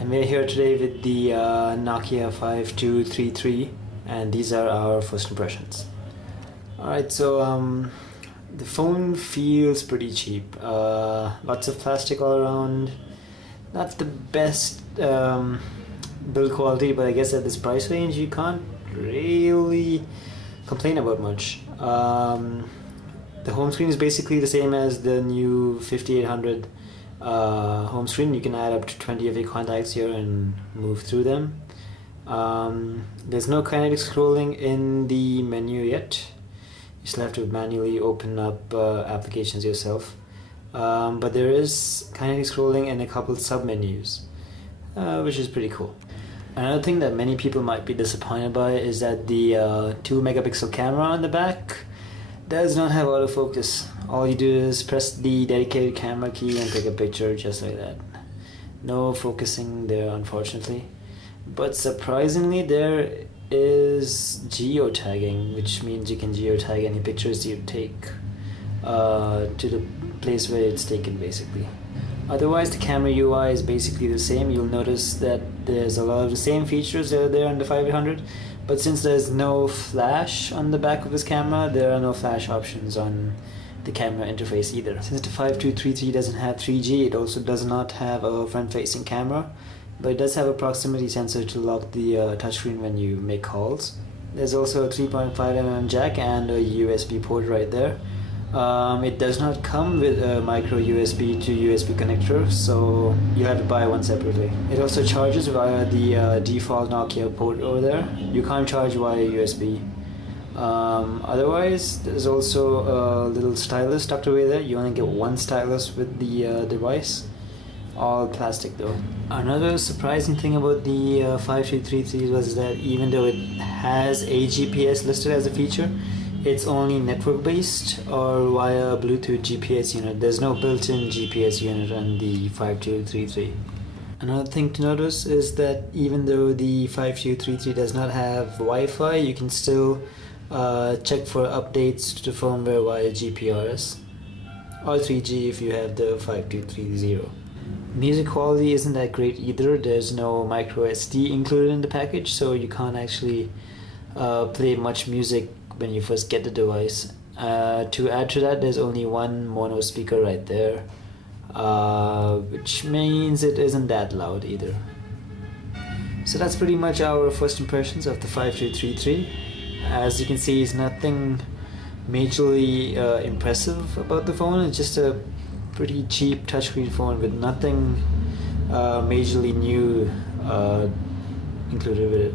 And we're here today with the Nokia 5233, and these are our first impressions. Alright, so the phone feels pretty cheap. Lots of plastic all around. Not the best build quality, but I guess at this price range you can't really complain about much. The home screen is basically the same as the new 5800 home screen. You can add up to 20 of your contacts here and move through them. There's no kinetic scrolling in the menu yet. You still have to manually open up applications yourself. But there is kinetic scrolling in a couple sub-menus, which is pretty cool. Another thing that many people might be disappointed by is that the 2 megapixel camera on the back does not have autofocus. All you do is press the dedicated camera key and take a picture just like that. No focusing there, unfortunately. But surprisingly, there is geotagging, which means you can geotag any pictures you take to the place where it's taken, basically. Otherwise, the camera UI is basically the same. You'll notice that there's a lot of the same features that are there on the 5800, but since there's no flash on the back of this camera, there are no flash options on the camera interface either. Since the 5233 doesn't have 3G, it also does not have a front-facing camera, but it does have a proximity sensor to lock the touchscreen when you make calls. There's also a 3.5mm jack and a USB port right there. It does not come with a micro USB to USB connector, so you have to buy one separately. It also charges via the default Nokia port over there. You can't charge via USB. Otherwise, there's also a little stylus tucked away there. You only get one stylus with the device. All plastic though. Another surprising thing about the 5233 was that even though it has a GPS listed as a feature, it's only network based or via Bluetooth GPS unit. There's no built-in GPS unit on the 5233. Another thing to notice is that even though the 5233 does not have Wi-Fi, you can still check for updates to the firmware via GPRS or 3G if you have the 5230. Music quality isn't that great either. There's no micro SD included in the package, so you can't actually play much music when you first get the device. To add to that, there's only one mono speaker right there, which means it isn't that loud either. So that's pretty much our first impressions of the 5233. As you can see, it's nothing majorly impressive about the phone. It's just a pretty cheap touchscreen phone with nothing majorly new included with it.